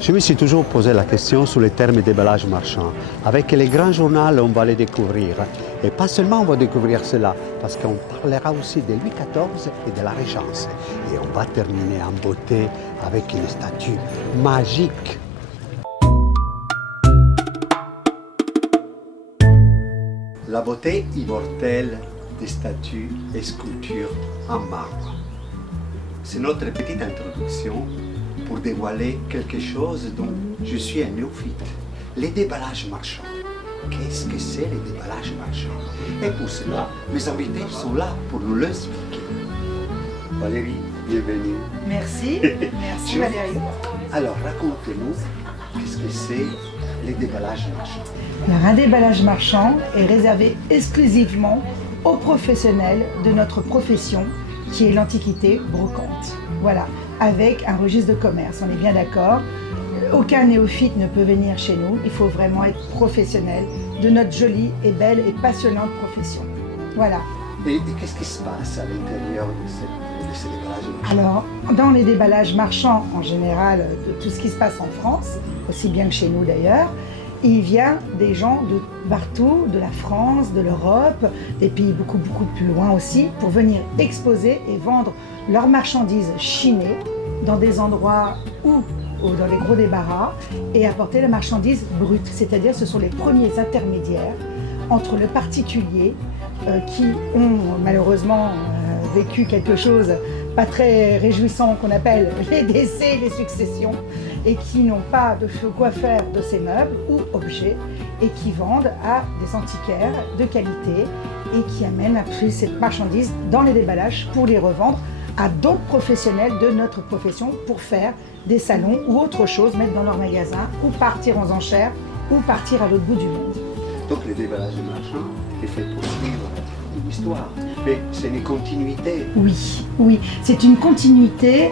Je me suis toujours posé la question sur les termes déballage marchand. Avec les grands journaux, on va les découvrir. Et pas seulement on va découvrir cela, parce qu'on parlera aussi de Louis XIV et de la Régence. Et on va terminer en beauté avec une statue magique. La beauté immortelle des statues et sculptures en marbre. C'est notre petite introduction pour dévoiler quelque chose dont je suis un néophyte. Les déballages marchands. Qu'est-ce que c'est les déballages marchands? Et pour cela, mes invités sont là pour nous l'expliquer. Valérie, bienvenue. Merci, merci Valérie. Alors, racontez-nous, qu'est-ce que c'est les déballages marchands? Alors, un déballage marchand est réservé exclusivement aux professionnels de notre profession, qui est l'antiquité brocante. Voilà, avec un registre de commerce, on est bien d'accord. Aucun néophyte ne peut venir chez nous, il faut vraiment être professionnel de notre jolie et belle et passionnante profession. Voilà. Et qu'est-ce qui se passe à l'intérieur de ces déballages marchands? Alors, dans les déballages marchands, en général, de tout ce qui se passe en France, aussi bien que chez nous d'ailleurs, il vient des gens de partout, de la France, de l'Europe, des pays beaucoup plus loin aussi, pour venir exposer et vendre leurs marchandises chinées dans des endroits ou dans les gros débarras et apporter la marchandise brute, c'est-à-dire ce sont les premiers intermédiaires entre le particulier qui ont malheureusement vécu quelque chose pas très réjouissant qu'on appelle les décès, les successions, et qui n'ont pas de quoi faire de ces meubles ou objets et qui vendent à des antiquaires de qualité et qui amènent après cette marchandise dans les déballages pour les revendre à d'autres professionnels de notre profession pour faire des salons ou autre chose, mettre dans leur magasin ou partir aux enchères ou partir à l'autre bout du monde. Donc les déballages marchands est fait pour suivre une histoire, mais c'est une continuité. Oui, c'est une continuité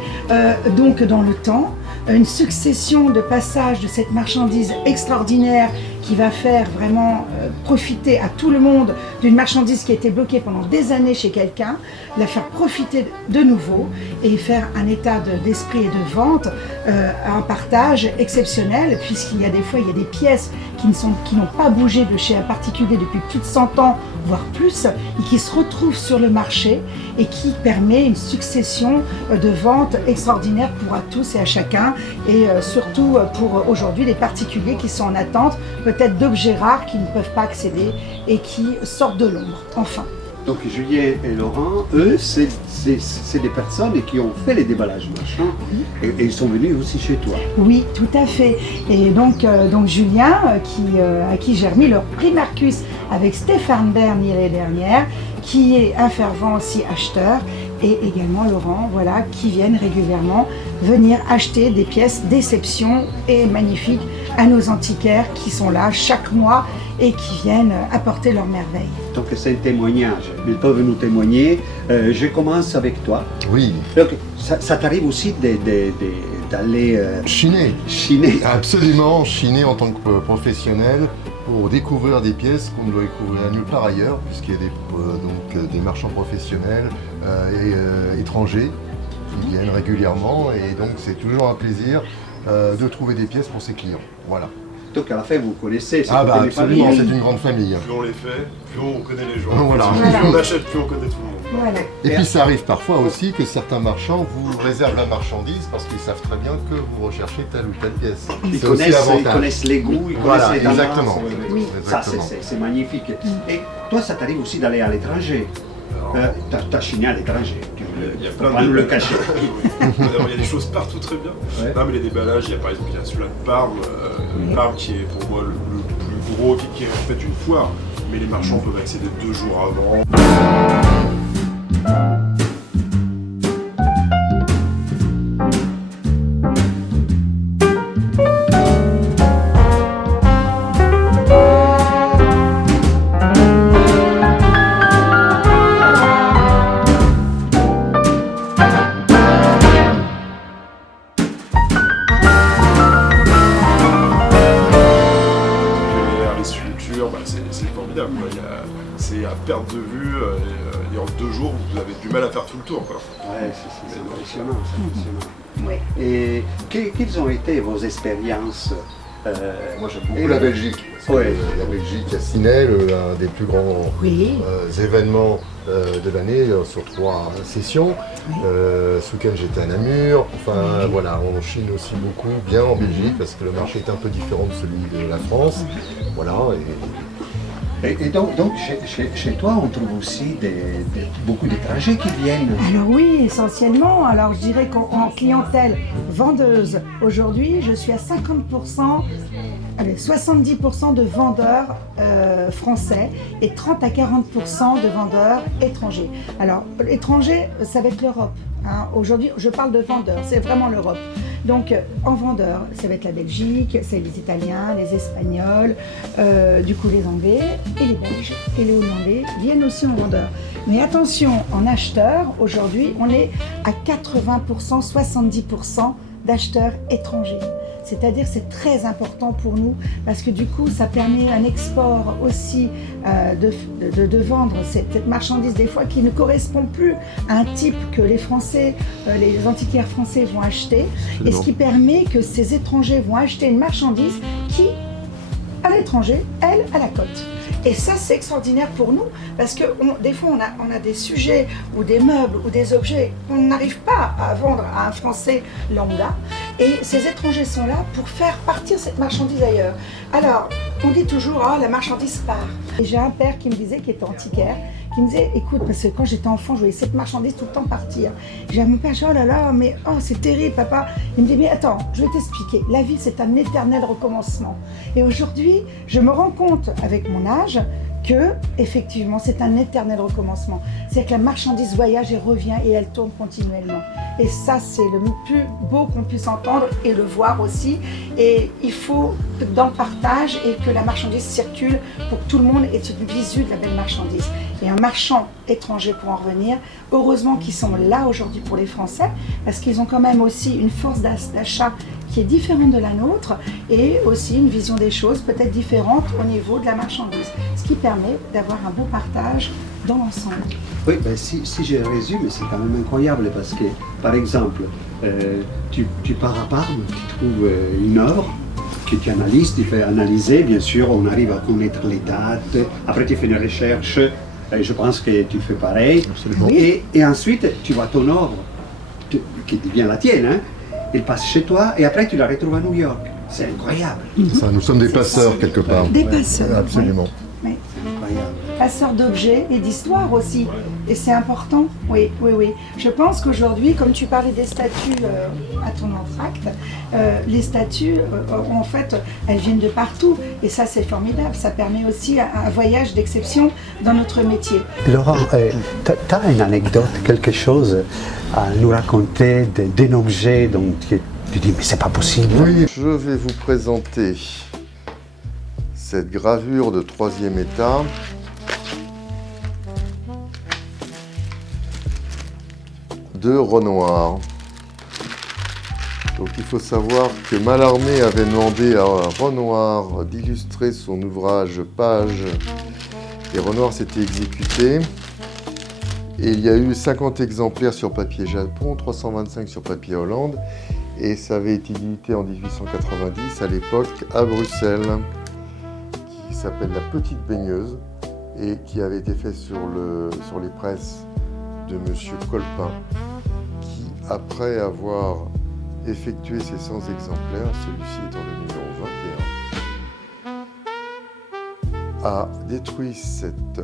donc dans le temps, une succession de passages de cette marchandise extraordinaire qui va faire vraiment profiter à tout le monde d'une marchandise qui a été bloquée pendant des années chez quelqu'un, la faire profiter de nouveau et faire un état d'esprit et de vente, un partage exceptionnel, puisqu'il y a des fois il y a des pièces qui n'ont pas bougé de chez un particulier depuis plus de 100 ans, voire plus, et qui se retrouvent sur le marché et qui permet une succession de ventes extraordinaires pour à tous et à chacun, et surtout pour aujourd'hui les particuliers qui sont en attente peut-être d'objets rares qui ne peuvent pas accéder et qui sortent de l'ombre, enfin. Donc Julien et Laurent, eux, c'est des personnes qui ont fait les déballages marchands et ils sont venus aussi chez toi. Oui, tout à fait. Et donc Julien, à qui j'ai remis le prix Marcus avec Stéphane Bern l'année dernière, qui est un fervent aussi acheteur, et également Laurent, voilà, qui viennent régulièrement venir acheter des pièces d'exception et magnifiques à nos antiquaires qui sont là chaque mois et qui viennent apporter leurs merveilles. Donc c'est un témoignage, ils peuvent nous témoigner. Je commence avec toi. Oui. Donc ça t'arrive aussi d'aller Chiner. chiner. Absolument, chiner en tant que professionnel pour découvrir des pièces qu'on ne doit découvrir nulle part ailleurs, puisqu'il y a des marchands professionnels et étrangers qui viennent régulièrement, et donc c'est toujours un plaisir de trouver des pièces pour ses clients. Voilà. Donc à la fin vous connaissez, c'est absolument, c'est une grande famille. Plus on les fait, plus on connaît les gens. Voilà. Plus on achète, plus on connaît tout le monde. Voilà. Et puis ça arrive parfois aussi que certains marchands vous réservent la marchandise parce qu'ils savent très bien que vous recherchez telle ou telle pièce. Ils C'est aussi connaissent, l'avantage. ils connaissent les goûts, ils Voilà, connaissent les tendances. exactement. Oui. Ça Exactement. c'est magnifique. Et toi ça t'arrive aussi d'aller à l'étranger. T'as chiné à l'étranger. Il y a Faut plein pas de nous le déballages. cacher. Il y a des choses partout très bien. Ouais. Non, mais les déballages, il y a par exemple celui-là de Parme, Parme qui est pour moi le plus gros, qui est en fait une foire. Mais les marchands peuvent accéder 2 jours avant. Les sculptures, c'est formidable. C'est à perte de vue. Il y et en 2 jours, vous avez du mal à faire tout le tour, quoi. Ouais, c'est impressionnant, c'est impressionnant. Oui. Et quelles ont été vos expériences Moi j'aime beaucoup la Belgique. Parce que, la Belgique à Sinel, un des plus grands événements de l'année sur 3 sessions. Ce week-end j'étais à Namur. Enfin voilà, on chine aussi beaucoup bien en Belgique parce que le marché est un peu différent de celui de la France. Voilà. Et donc chez toi, on trouve aussi beaucoup d'étrangers qui viennent. Alors oui, essentiellement. Alors je dirais qu'en clientèle vendeuse, aujourd'hui, je suis à 50%, allez, 70% de vendeurs français et 30 à 40% de vendeurs étrangers. Alors étrangers, ça va être l'Europe. Hein. Aujourd'hui, je parle de vendeurs, c'est vraiment l'Europe. Donc en vendeur, ça va être la Belgique, c'est les Italiens, les Espagnols, du coup les Anglais et les Belges et les Hollandais viennent aussi en vendeur. Mais attention, en acheteur, aujourd'hui, on est à 80%, 70% d'acheteurs étrangers. C'est-à-dire c'est très important pour nous parce que du coup ça permet un export aussi de vendre cette marchandise des fois qui ne correspond plus à un type que les Français, les antiquaires français vont acheter. Absolument. Et ce qui permet que ces étrangers vont acheter une marchandise qui, à l'étranger, elle, à la cote. Et ça, c'est extraordinaire pour nous parce que des fois, on a des sujets ou des meubles ou des objets qu'on n'arrive pas à vendre à un Français lambda. Et ces étrangers sont là pour faire partir cette marchandise ailleurs. Alors, on dit toujours, ah, la marchandise part. Et j'ai un père qui me disait, qui était antiquaire, qui me disait, écoute, parce que quand j'étais enfant, je voyais cette marchandise tout le temps partir. J'ai dit à mon père, oh là là, mais oh, c'est terrible, papa. Il me dit, mais attends, je vais t'expliquer. La vie, c'est un éternel recommencement. Et aujourd'hui, je me rends compte, avec mon âge, que, effectivement, c'est un éternel recommencement. C'est que la marchandise voyage et revient et elle tourne continuellement. Et ça, c'est le plus beau qu'on puisse entendre et le voir aussi. Et il faut dans le partage et que la marchandise circule pour que tout le monde ait une visu de la belle marchandise. Et un marchand étranger pour en revenir, heureusement qu'ils sont là aujourd'hui pour les Français, parce qu'ils ont quand même aussi une force d'achat qui est différente de la nôtre et aussi une vision des choses peut-être différente au niveau de la marchandise, ce qui permet d'avoir un beau partage dans l'ensemble. Oui, ben si je résume, c'est quand même incroyable parce que, par exemple, tu pars à Parme, tu trouves une œuvre, tu analyses, tu fais analyser, bien sûr, on arrive à connaître les dates, après tu fais une recherche, je pense que tu fais pareil, et ensuite tu vois ton œuvre, qui devient la tienne, hein, elle passe chez toi et après tu la retrouves à New York. C'est incroyable. Ça, nous sommes des passeurs quelque part. Des passeurs. Absolument. Oui. Incroyable. Passeurs d'objets et d'histoire aussi. Et c'est important. Oui, oui, oui. Je pense qu'aujourd'hui, comme tu parlais des statues à ton entracte, les statues, en fait, elles viennent de partout. Et ça, c'est formidable. Ça permet aussi un voyage d'exception dans notre métier. Laurent, tu as une anecdote, quelque chose à nous raconter d'un objet dont tu dis mais c'est pas possible. Oui, je vais vous présenter cette gravure de 3e état de Renoir. Donc il faut savoir que Mallarmé avait demandé à Renoir d'illustrer son ouvrage Page et Renoir s'était exécuté. Et il y a eu 50 exemplaires sur papier Japon, 325 sur papier Hollande et ça avait été édité en 1890 à l'époque à Bruxelles, qui s'appelle La Petite Baigneuse et qui avait été fait sur les presses de Monsieur Colpin, qui après avoir effectué ses 100 exemplaires, celui-ci étant le numéro 21, a détruit cette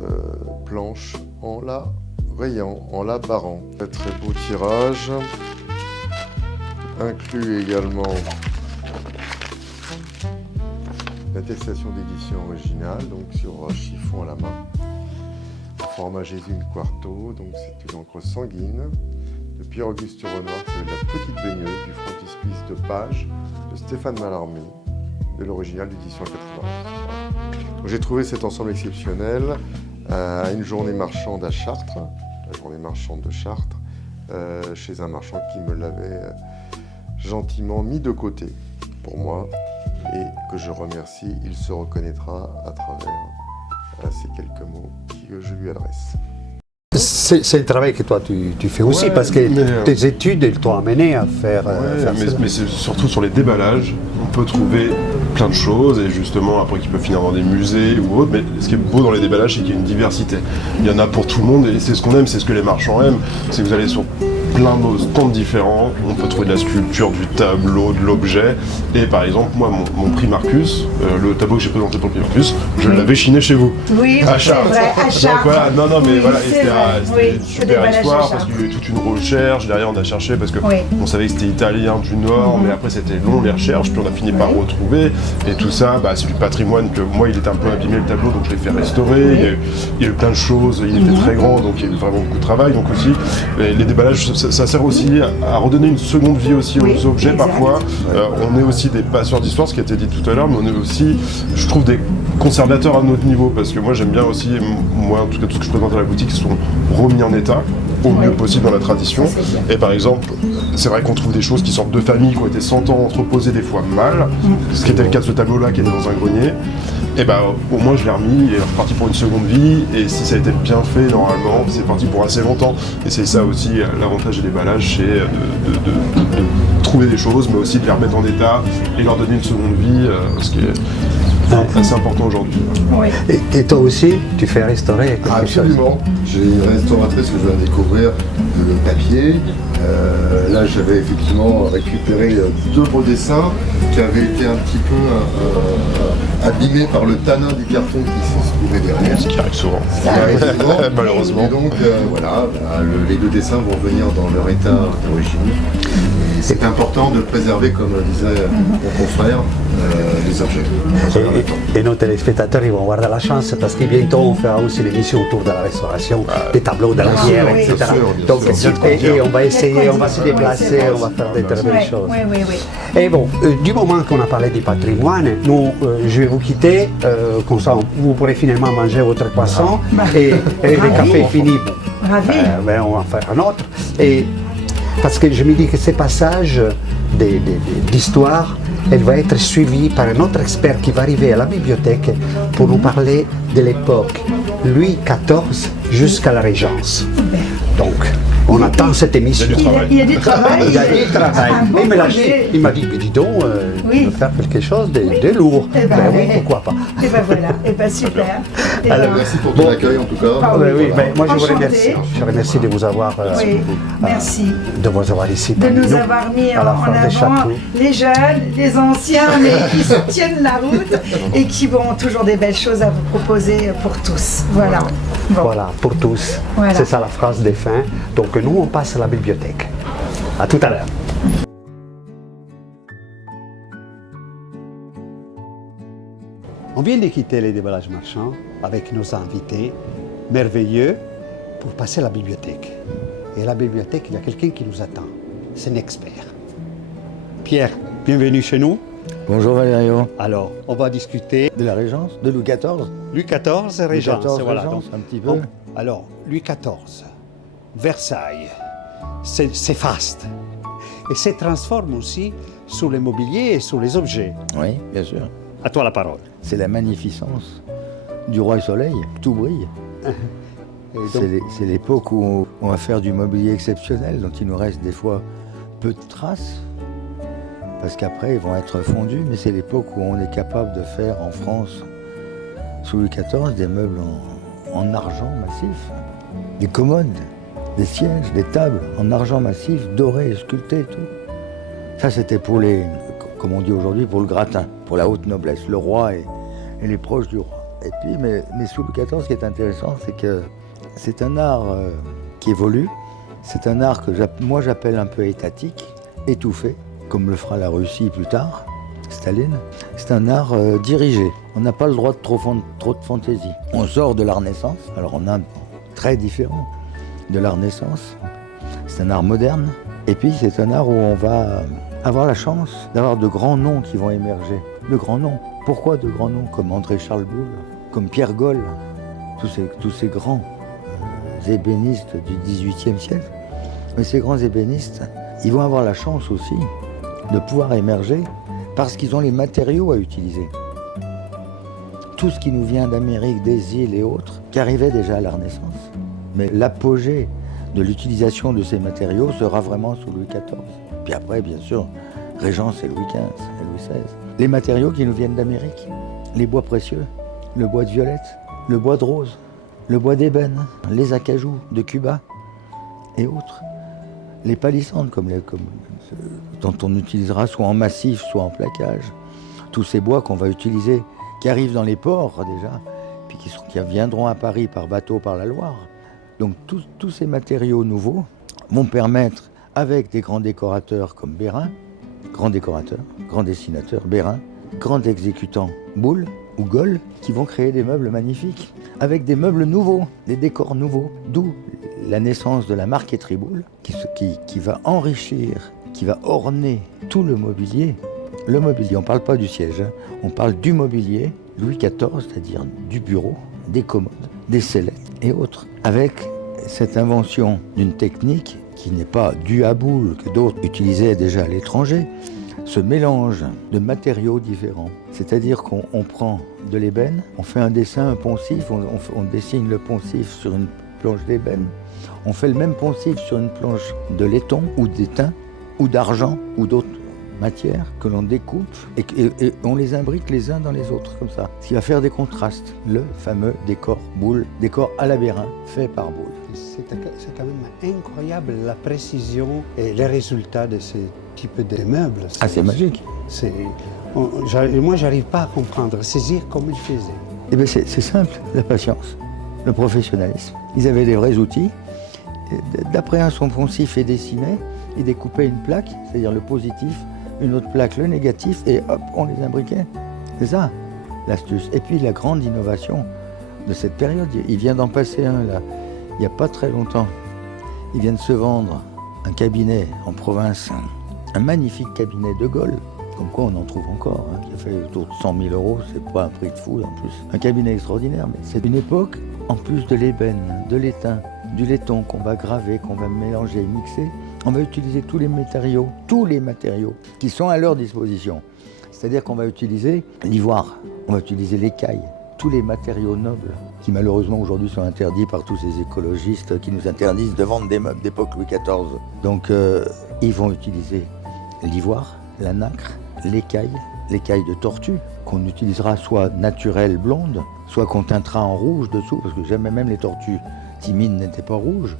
planche en la rayant, en la barrant. Un très beau tirage, inclut également l'attestation d'édition originale, donc sur chiffon à la main, format Jésus Quarto, donc c'est une encre sanguine de Pierre-Auguste Renoir, c'est la Petite Baigneuse du frontispice de Page de Stéphane Mallarmé, de l'original d'édition 91. J'ai trouvé cet ensemble exceptionnel à une journée marchande à Chartres, la journée marchande de Chartres, chez un marchand qui me l'avait gentiment mis de côté pour moi et que je remercie. Il se reconnaîtra à travers ces quelques mots que je lui adresse. C'est le travail que toi tu fais aussi, Ouais, parce que mais, tes études elles t'ont amené à faire, faire mais c'est surtout sur les déballages, on peut trouver plein de choses et justement après qui peuvent finir dans des musées ou autre, mais ce qui est beau dans les déballages c'est qu'il y a une diversité. Il y en a pour tout le monde et c'est ce qu'on aime, c'est ce que les marchands aiment, c'est que vous allez sur plein de stands différents, on peut trouver de la sculpture, du tableau, de l'objet et par exemple moi mon prix Marcus, le tableau que j'ai présenté pour le prix Marcus, je l'avais chiné chez vous. Oui, À c'est Chartres. vrai, à Chartres. Donc voilà, non mais Oui, voilà, et c'est c'était vrai. c'était Oui, une c'est super déballage à histoire parce Chartres. qu'il y a eu toute une recherche, derrière on a cherché parce que Oui. on savait que c'était italien du Nord, mais après c'était long les recherches, puis on a fini par retrouver et tout ça, c'est du patrimoine que moi il était un peu abîmé le tableau donc je l'ai fait restaurer, il y a eu plein de choses, il était très grand donc il y a eu vraiment beaucoup de travail, donc aussi les déballages ça sert aussi à redonner une seconde vie aussi Oui, aux objets exact. parfois. On est aussi des passeurs d'histoire, ce qui a été dit tout à l'heure, mais on est aussi, je trouve, des conservateurs à notre niveau, parce que moi j'aime bien aussi, moi en tout cas tout ce que je présente à la boutique sont remis en état au mieux possible dans la tradition. Ça, c'est bien. Et par exemple, c'est vrai qu'on trouve des choses qui sortent de familles, qui ont été 100 ans entreposées des fois mal, ce qui était le cas de ce tableau-là qui était dans un grenier. Et au moins je l'ai remis, il est reparti pour une seconde vie, et si ça a été bien fait, normalement, c'est parti pour assez longtemps. Et c'est ça aussi l'avantage des déballages, c'est de trouver des choses, mais aussi de les remettre en état et leur donner une seconde vie, ce qui est assez important aujourd'hui. Oui. Et toi aussi, tu fais restaurer quelque chose. Absolument. J'ai une restauratrice que je viens de découvrir, le papier. Là, j'avais effectivement récupéré 2 beaux dessins qui avaient été un petit peu abîmés par le tanin du carton qui se trouvait derrière. Ce qui arrive souvent. Qui arrive souvent. Malheureusement. Et donc, voilà, les 2 dessins vont revenir dans leur état d'origine. Et c'est important de préserver, comme disait mon confrère, les objets. Et nos téléspectateurs ils vont avoir de la chance parce que bientôt on fera aussi l'émission autour de la restauration, des tableaux de la pierre, oui. etc. Bien sûr, Donc, bien sûr. et on va essayer, on va se Oui, déplacer, c'est on va faire des très belles choses. Oui. Et bon, du moment qu'on a parlé du patrimoine, nous, je vais vous quitter, comme ça vous pourrez finalement manger votre poisson et le café est fini. Ravi. Ben, on va en faire un autre. Et parce que je me dis que ces passages d'histoire, elle va être suivie par un autre expert qui va arriver à la bibliothèque pour nous parler de l'époque Louis XIV jusqu'à la Régence. Donc, on attend cette émission. Il y a du travail. Il y a du travail. Un beau Il me l'a projet. dit. Il m'a dit, mais dis donc, Oui. je veux faire quelque chose de lourd. Eh ben, Oui, pourquoi pas. Et ben voilà, et ben super. Eh Alors, ben, Merci pour ton accueil en tout cas. Ah Ben oui, voilà. ben, moi je vous Enchantée. remercie. Je remercie de vous avoir, Oui, merci. de vous avoir ici De parmi nous nous, avoir mis à la en Foire des avant Châteaux. les jeunes, les anciens, mais qui se tiennent la route et qui ont toujours des belles choses à vous proposer pour tous. Voilà. Bon. Voilà, pour tous. Voilà. C'est ça la phrase de fin. Donc nous, on passe à la bibliothèque. À tout à l'heure. On vient de quitter les déballages marchands avec nos invités merveilleux pour passer à la bibliothèque. Et à la bibliothèque, il y a quelqu'un qui nous attend. C'est un expert. Pierre, bienvenue chez nous. Bonjour Valério. Alors, on va discuter De la Régence, de Louis XIV. Louis XIV, Régence. XIV, voilà. Régence, Donc, un petit peu. alors, Louis XIV, Versailles, c'est faste. Et se transforme aussi sur le mobilier et sur les objets. Oui, bien sûr. À toi la parole. C'est la magnificence du roi soleil, tout brille. Et donc, C'est l'époque où on va faire du mobilier exceptionnel, dont il nous reste des fois peu de traces, parce qu'après ils vont être fondus, mais c'est l'époque où on est capable de faire en France, sous Louis XIV, des meubles en argent massif, des commodes, des sièges, des tables en argent massif, doré et sculpté et tout. Ça c'était pour les, comme on dit aujourd'hui, pour le gratin, pour la haute noblesse, le roi et les proches du roi. Et puis, mais sous Louis XIV, ce qui est intéressant, c'est que c'est un art qui évolue. C'est un art que moi j'appelle un peu étatique, étouffé, comme le fera la Russie plus tard, Staline. C'est un art dirigé. On n'a pas le droit de trop de fantaisie. On sort de l'art Renaissance, alors on a très différent de l'art Renaissance. C'est un art moderne. Et puis c'est un art où on va avoir la chance d'avoir de grands noms qui vont émerger. De grands noms. Pourquoi de grands noms comme André-Charles Boulle, comme Pierre Gaulle, tous ces grands ébénistes du XVIIIe siècle. Mais ces grands ébénistes, ils vont avoir la chance aussi de pouvoir émerger parce qu'ils ont les matériaux à utiliser. Tout ce qui nous vient d'Amérique, des îles et autres, qui arrivait déjà à la Renaissance, Mais l'apogée de l'utilisation de ces matériaux sera vraiment sous Louis XIV. Puis après, bien sûr, Régence et Louis XV et Louis XVI. Les matériaux qui nous viennent d'Amérique, les bois précieux, le bois de violette, le bois de rose, le bois d'ébène, les acajou de Cuba et autres. Les palissandres dont on utilisera soit en massif, soit en plaquage. Tous ces bois qu'on va utiliser, qui arrivent dans les ports déjà, puis qui viendront à Paris par bateau par la Loire. Donc tous ces matériaux nouveaux vont permettre, avec des grands décorateurs comme Bérain, grand décorateur, grand dessinateur Bérain, grand exécutant Boulle ou Goll, qui vont créer des meubles magnifiques, avec des meubles nouveaux, des décors nouveaux, d'où la naissance de la marqueterie Boulle, qui va enrichir, qui va orner tout le mobilier. Le mobilier, on ne parle pas du siège, hein, on parle du mobilier Louis XIV, c'est-à-dire du bureau, des commodes, des sellettes et autres, avec cette invention d'une technique qui n'est pas due à Boulle, que d'autres utilisaient déjà à l'étranger, ce mélange de matériaux différents. C'est-à-dire qu'on prend de l'ébène, on fait un dessin, un poncif, on dessine le poncif sur une planche d'ébène, on fait le même poncif sur une planche de laiton ou d'étain ou d'argent ou d'autres matières que l'on découpe et on les imbrique les uns dans les autres comme ça. Ce qui va faire des contrastes. Le fameux décor Boulle, décor à la Bérain, fait par Boulle. C'est quand même incroyable la précision et les résultats de ce type de meubles. C'est magique. Moi, j'arrive pas à comprendre, à saisir comme ils faisaient. Eh bien, c'est simple, la patience, le professionnalisme. Ils avaient des vrais outils. D'après son poncif est dessiné, ils découpaient une plaque, c'est-à-dire le positif, une autre plaque, le négatif, et hop, on les imbriquait. C'est ça, l'astuce. Et puis la grande innovation de cette période, il vient d'en passer un là, il n'y a pas très longtemps. Il vient de se vendre un cabinet en province, un magnifique cabinet de Gaulle, comme quoi on en trouve encore, hein, qui a fait autour de 100 000 €, c'est pas un prix de fou en plus. Un cabinet extraordinaire, mais c'est une époque, en plus de l'ébène, de l'étain, du laiton qu'on va graver, qu'on va mélanger, mixer, on va utiliser tous les matériaux qui sont à leur disposition. C'est-à-dire qu'on va utiliser l'ivoire, on va utiliser l'écaille, tous les matériaux nobles qui malheureusement aujourd'hui sont interdits par tous ces écologistes qui nous interdisent de vendre des meubles d'époque Louis XIV. Donc ils vont utiliser l'ivoire, la nacre, l'écaille de tortue qu'on utilisera soit naturelle blonde, soit qu'on teintera en rouge dessous, parce que jamais même les tortues timides n'étaient pas rouges,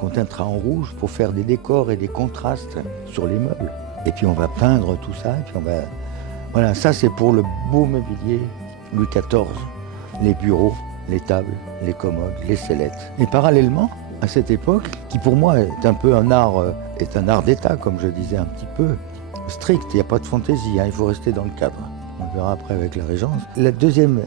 qu'on teintera en rouge pour faire des décors et des contrastes sur les meubles. Et puis on va peindre tout ça, et puis on va... Voilà, ça c'est pour le beau mobilier Louis XIV, les bureaux, les tables, les commodes, les sellettes. Et parallèlement, à cette époque, qui pour moi est un peu un art d'État, comme je disais un petit peu, strict, il n'y a pas de fantaisie, hein, il faut rester dans le cadre. On verra après avec la Régence. La deuxième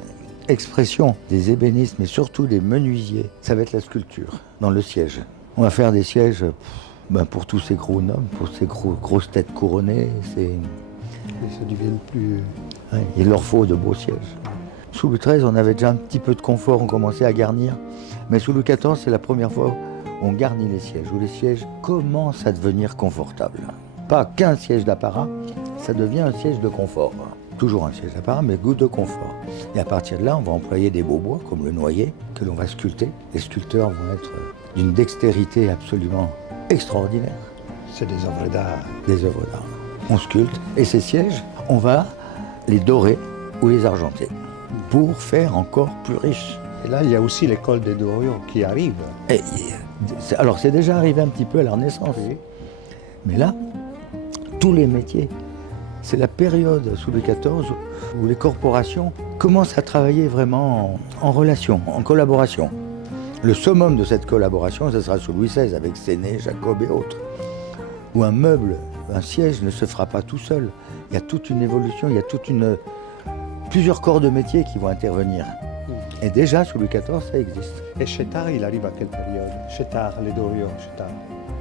expression des ébénistes, mais surtout des menuisiers, ça va être la sculpture, dans le siège. On va faire des sièges pour tous ces gros nobles, pour ces grosses têtes couronnées. Et ça devient plus... Ouais, il leur faut de beaux sièges. Sous Louis XIII, on avait déjà un petit peu de confort, on commençait à garnir. Mais sous Louis XIV, c'est la première fois où on garnit les sièges, où les sièges commencent à devenir confortables. Pas qu'un siège d'apparat, ça devient un siège de confort. Toujours un siège d'apparat, mais goût de confort. Et à partir de là, on va employer des beaux bois, comme le noyer, que l'on va sculpter. Les sculpteurs vont être d'une dextérité absolument extraordinaire. C'est des œuvres d'art. Des œuvres d'art. On sculpte, et ces sièges, on va les dorer ou les argenter, pour faire encore plus riche. Et là, il y a aussi l'école des Dorion qui arrive. Alors, c'est déjà arrivé un petit peu à la Renaissance. Oui. Mais là, tous les métiers, c'est la période sous Louis XIV où les corporations commencent à travailler vraiment en relation, en collaboration. Le summum de cette collaboration, ce sera sous Louis XVI, avec Séné, Jacob et autres, où un meuble, un siège ne se fera pas tout seul. Il y a toute une évolution, il y a plusieurs corps de métier qui vont intervenir. Et déjà, sous Louis XIV, ça existe. Et Chétard, il arrive à quelle période? Chétard, les Dorion, Chétard.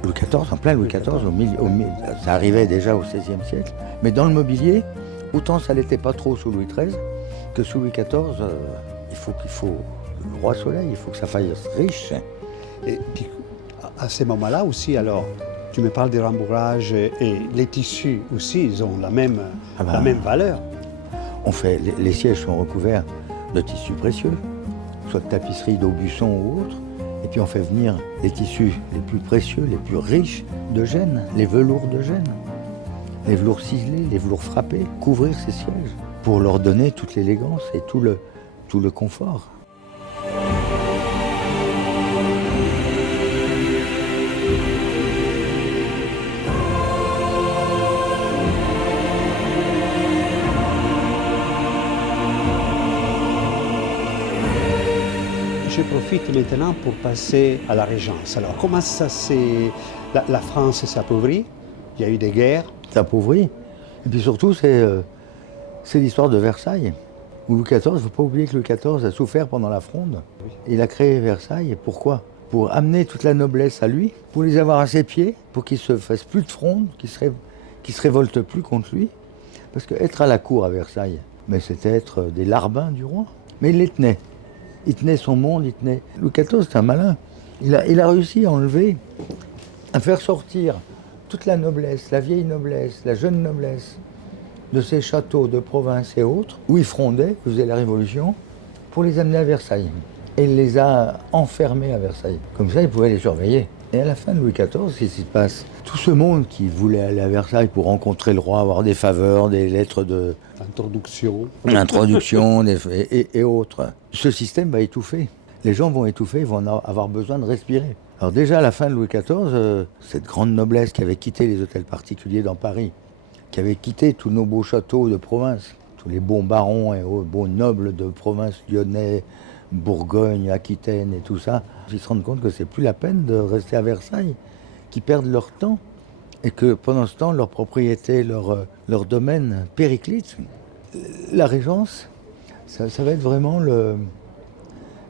Louis XIV, en plein Louis XIV, ça arrivait déjà au XVIe siècle. Mais dans le mobilier, autant ça n'était pas trop sous Louis XIII, que sous Louis XIV, il faut le roi soleil, il faut que ça fasse riche. Et puis, à ces moments-là aussi, alors, tu me parles des rembourrages et les tissus aussi, ils ont la même valeur. On fait, les sièges sont recouverts de tissus précieux, soit de tapisserie d'Aubusson ou autre, Et puis on fait venir les tissus les plus précieux, les plus riches de Gênes, les velours de Gênes, les velours ciselés, les velours frappés, couvrir ces sièges pour leur donner toute l'élégance et tout le confort. Je profite maintenant pour passer à la Régence. Alors, comment ça s'est... La France s'est appauvrie, il y a eu des guerres. C'est appauvri. Et puis surtout, c'est l'histoire de Versailles. Louis XIV, il ne faut pas oublier que Louis XIV a souffert pendant la Fronde. Il a créé Versailles. Et pourquoi? Pour amener toute la noblesse à lui, pour les avoir à ses pieds, pour qu'ils ne se fassent plus de fronde, qu'ils ne se révoltent plus contre lui. Parce qu'être à la cour à Versailles, mais c'était être des larbins du roi. Mais il les tenait. Il tenait son monde, il tenait... Louis XIV, c'est un malin. Il a réussi à enlever, à faire sortir toute la noblesse, la vieille noblesse, la jeune noblesse, de ces châteaux de province et autres, où ils frondaient, ils faisaient la Révolution, pour les amener à Versailles. Et il les a enfermés à Versailles. Comme ça, ils pouvaient les surveiller. Et à la fin de Louis XIV, qu'est-ce qui se passe? Tout ce monde qui voulait aller à Versailles pour rencontrer le roi, avoir des faveurs, des lettres de... Introduction et autres. Ce système va étouffer. Les gens vont étouffer, ils vont avoir besoin de respirer. Alors déjà, à la fin de Louis XIV, cette grande noblesse qui avait quitté les hôtels particuliers dans Paris, qui avait quitté tous nos beaux châteaux de province, tous les bons barons et beaux nobles de province, lyonnais, Bourgogne, Aquitaine et tout ça, ils se rendent compte que c'est plus la peine de rester à Versailles, qu'ils perdent leur temps et que pendant ce temps, leur propriété, leur domaine périclite. La Régence, ça va être vraiment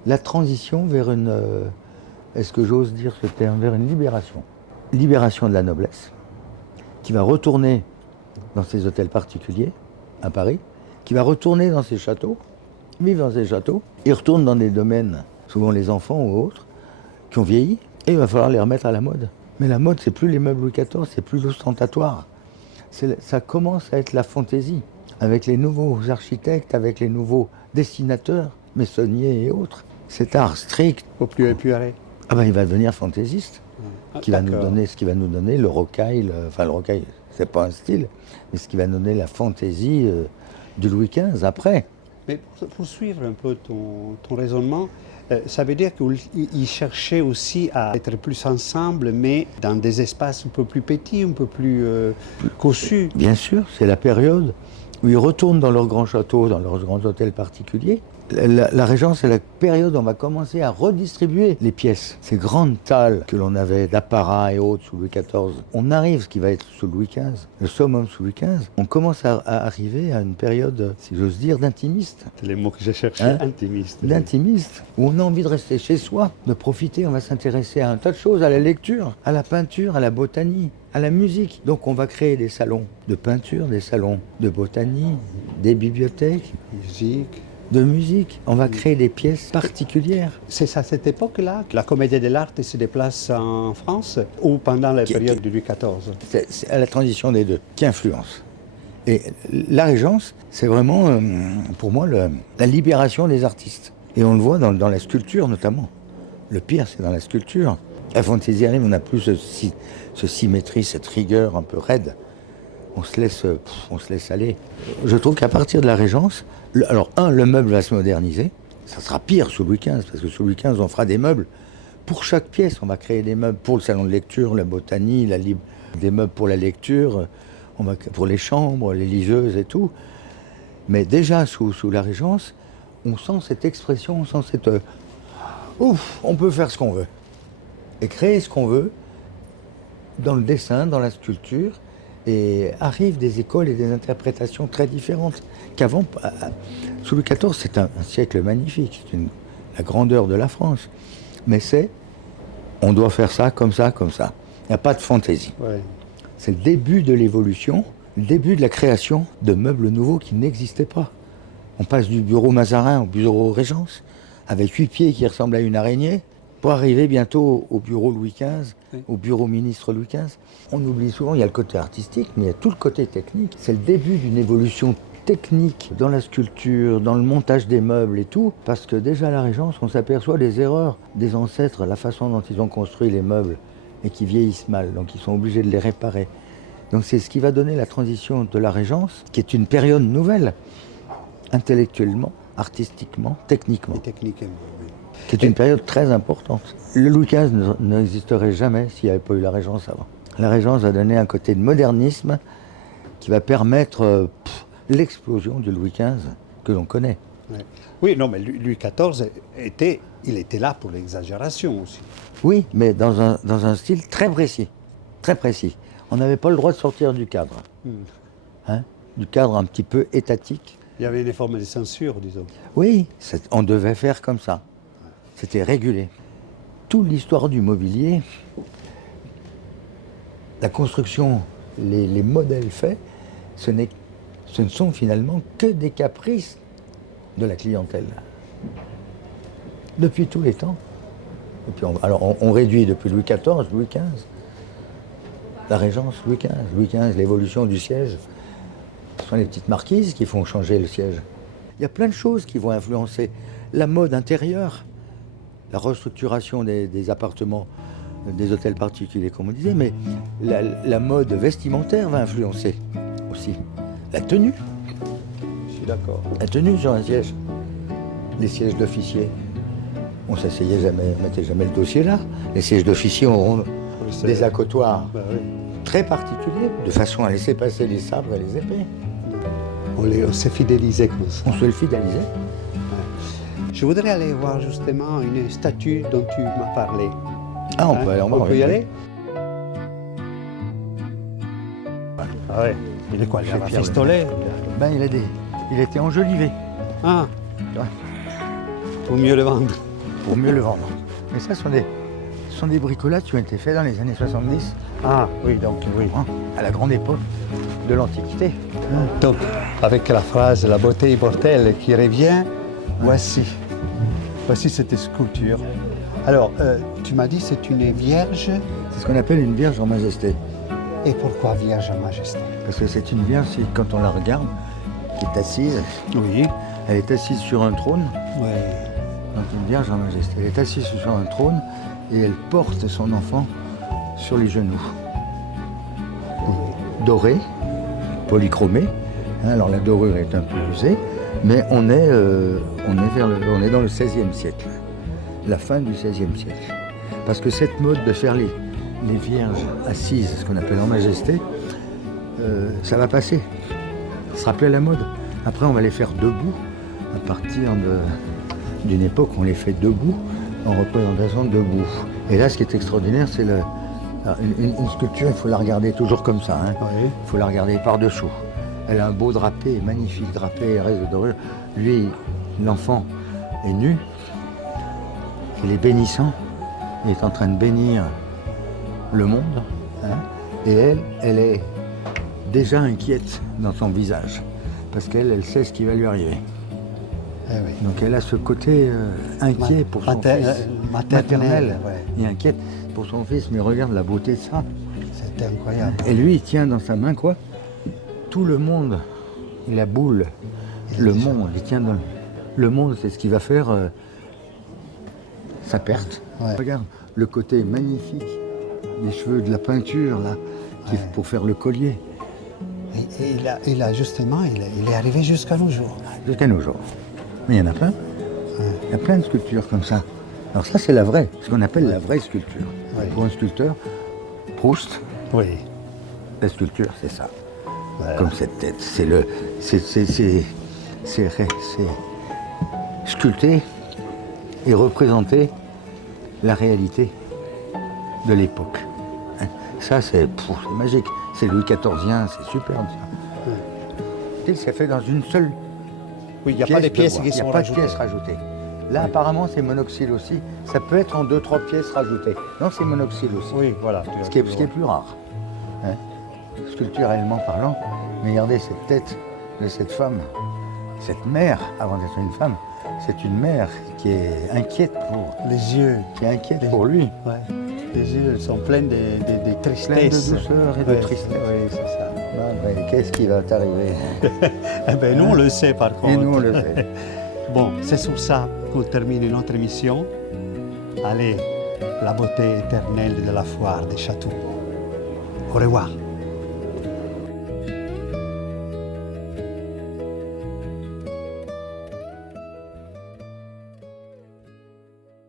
la transition vers une, est-ce que j'ose dire ce terme, vers une libération. Libération de la noblesse, qui va retourner dans ses hôtels particuliers à Paris, qui va retourner dans ses châteaux, vivre dans ces châteaux. Ils retournent dans des domaines, souvent les enfants ou autres, qui ont vieilli, et il va falloir les remettre à la mode. Mais la mode, c'est plus les meubles Louis XIV, c'est plus l'ostentatoire. Ça commence à être la fantaisie, avec les nouveaux architectes, avec les nouveaux dessinateurs, Meissonnier et autres. Cet art strict. Au plus épuré. Ah ben, il va devenir fantaisiste, qui va nous donner ce qui va nous donner le rocaille, le rocaille, c'est pas un style, mais ce qui va nous donner la fantaisie du Louis XV après. Mais pour suivre un peu ton raisonnement, ça veut dire qu'il cherchait aussi à être plus ensemble, mais dans des espaces un peu plus petits, un peu plus cossus. Bien sûr, c'est la période où ils retournent dans leurs grands châteaux, dans leurs grands hôtels particuliers. La Régence, c'est la période où on va commencer à redistribuer les pièces. Ces grandes salles que l'on avait d'apparat et autres sous Louis XIV. On arrive, ce qui va être sous Louis XV, le summum sous Louis XV, on commence à arriver à une période, si j'ose dire, d'intimiste. C'est les mots que j'ai cherchés, intimiste. D'intimiste, où on a envie de rester chez soi, de profiter, on va s'intéresser à un tas de choses, à la lecture, à la peinture, à la botanie, à la musique. Donc on va créer des salons de peinture, des salons de botanie, des bibliothèques. De musique. On va créer des pièces particulières. C'est à cette époque-là que la Comédie de l'Art se déplace en France ou pendant la période de Louis XIV? C'est à la transition des deux qui influence. Et la Régence, c'est vraiment, pour moi, la libération des artistes. Et on le voit dans la sculpture notamment. Le pire, c'est dans la sculpture. La fantaisie arrive, on n'a plus ce symétrie, cette rigueur un peu raide. On se laisse aller. Je trouve qu'à partir de la Régence, le meuble va se moderniser. Ça sera pire sous Louis XV, parce que sous Louis XV, on fera des meubles. Pour chaque pièce, on va créer des meubles pour le salon de lecture, la botanie, des meubles pour la lecture, pour les chambres, les liseuses et tout. Mais déjà, sous la Régence, on sent cette expression, on sent cette... on peut faire ce qu'on veut. Et créer ce qu'on veut dans le dessin, dans la sculpture. Et arrivent des écoles et des interprétations très différentes qu'avant. Sous Louis XIV, c'est un siècle magnifique, c'est la grandeur de la France. Mais on doit faire ça, comme ça, comme ça. Il n'y a pas de fantaisie. Ouais. C'est le début de l'évolution, le début de la création de meubles nouveaux qui n'existaient pas. On passe du bureau Mazarin au bureau Régence, avec 8 pieds qui ressemblent à une araignée, pour arriver bientôt au bureau Louis XV, au bureau ministre Louis XV. On oublie souvent, il y a le côté artistique, mais il y a tout le côté technique. C'est le début d'une évolution technique dans la sculpture, dans le montage des meubles et tout, parce que déjà à la Régence, on s'aperçoit des erreurs des ancêtres, la façon dont ils ont construit les meubles et qui vieillissent mal, donc ils sont obligés de les réparer. Donc c'est ce qui va donner la transition de la Régence, qui est une période nouvelle, intellectuellement, artistiquement, techniquement, Et techniquement, oui. qui est une période très importante. Le Louis XV n'existerait jamais s'il n'y avait pas eu la Régence avant. La Régence va donner un côté de modernisme qui va permettre l'explosion du Louis XV que l'on connaît. Ouais. Oui, non, mais Louis XIV il était là pour l'exagération aussi. Oui, mais dans un style très précis. Très précis. On n'avait pas le droit de sortir du cadre. Hein, du cadre un petit peu étatique. Il y avait des formes de censure, disons. Oui, on devait faire comme ça. C'était régulé. Toute l'histoire du mobilier, la construction, les modèles faits, ce ne sont finalement que des caprices de la clientèle. Depuis tous les temps. Et puis on réduit depuis Louis XIV, Louis XV. La Régence, Louis XV. Louis XV, l'évolution du siège. Ce sont les petites marquises qui font changer le siège. Il y a plein de choses qui vont influencer la mode intérieure, la restructuration des appartements, des hôtels particuliers, comme on disait, mais la mode vestimentaire va influencer aussi. La tenue. Je suis d'accord. La tenue sur un siège. Les sièges d'officiers. On s'asseyait jamais, on mettait jamais le dossier là. Les sièges d'officiers auront des accotoirs Oui. très particuliers, de façon à laisser passer les sabres et les épées. On s'est fidélisé comme ça. On se le fidélisait. Je voudrais aller voir justement une statue dont tu m'as parlé. Ah, on peut aller en bas. On peut y aller? Ah ouais. Il est quoi? Il a un Pierre pistolet? Ben, il était enjolivé. Ah. Ouais. Pour mieux le vendre. Pour mieux le vendre. Mais ça, ce sont des bricolages qui ont été faits dans les années 70, Ah oui, donc oui. hein, à la grande époque de l'Antiquité. Donc, avec la phrase « La beauté immortelle » qui revient, voici cette sculpture. Alors, tu m'as dit c'est une vierge. C'est ce qu'on appelle une Vierge en Majesté. Et pourquoi Vierge en Majesté? Parce que c'est une Vierge, quand on la regarde, qui est assise. Oui. Elle est assise sur un trône. Oui. Donc une Vierge en Majesté. Elle est assise sur un trône et elle porte son enfant sur les genoux. Doré, polychromé. Hein, alors la dorure est un peu usée, mais on est dans le XVIe siècle, la fin du XVIe siècle. Parce que cette mode de faire les vierges assises, ce qu'on appelle en majesté, ça va passer. Ça sera plus à la mode. Après, on va les faire debout. À partir d'une époque, on les fait debout, en représentation debout. Et là, ce qui est extraordinaire, c'est une sculpture, il faut la regarder toujours comme ça. Hein. Oui. Il faut la regarder par-dessous. Elle a un beau drapé, magnifique drapé, elle reste de dorure. Lui, l'enfant, est nu. Il est bénissant. Il est en train de bénir le monde. Hein. Et elle est déjà inquiète dans son visage. Parce qu'elle sait ce qui va lui arriver. Eh oui. Donc elle a ce côté inquiet pour son fils. Maternel. Ouais. Et inquiète pour son fils. Mais regarde la beauté de ça. C'est incroyable. Et lui, il tient dans sa main quoi? Tout le monde. La boule. Le monde. Il tient dans le monde, c'est ce qui va faire sa perte. Ouais. Regarde le côté magnifique des cheveux, de la peinture là, pour faire le collier. Et il a justement, il est arrivé jusqu'à nos jours. Jusqu'à nos jours. Mais il y en a plein. Il y a plein de sculptures comme ça. Alors ça, c'est la vraie, ce qu'on appelle la vraie sculpture. Ouais. Pour un sculpteur, Proust, Oui. la sculpture, c'est ça. Voilà. Comme cette tête. C'est sculpter et représenter la réalité de l'époque. Hein. Ça, c'est magique. C'est Louis XIVien, c'est superbe ça. Et c'est fait dans une seule. Oui, il n'y a pas de pièces qui Il n'y sont a pas de rajoutées. pièces rajoutées. Là, apparemment, c'est monoxyle aussi. Ça peut être en 2-3 pièces rajoutées. Non, c'est monoxyle aussi. Oui, voilà. Ce qui est plus rare. Hein. Sculpturellement parlant. Mais regardez cette tête de cette femme, cette mère, avant d'être une femme, c'est une mère qui est inquiète Les yeux. qui est inquiète pour lui. Ouais. Les yeux sont pleins de tristesse. Plein de douceur et de tristesse. Oui, c'est ça. Ben, qu'est-ce qui va t'arriver? Eh bien, nous, on le sait par contre. Et nous, on le sait. Bon, c'est sur ça qu'on termine notre émission. Allez, la beauté éternelle de la foire des châteaux. Au revoir.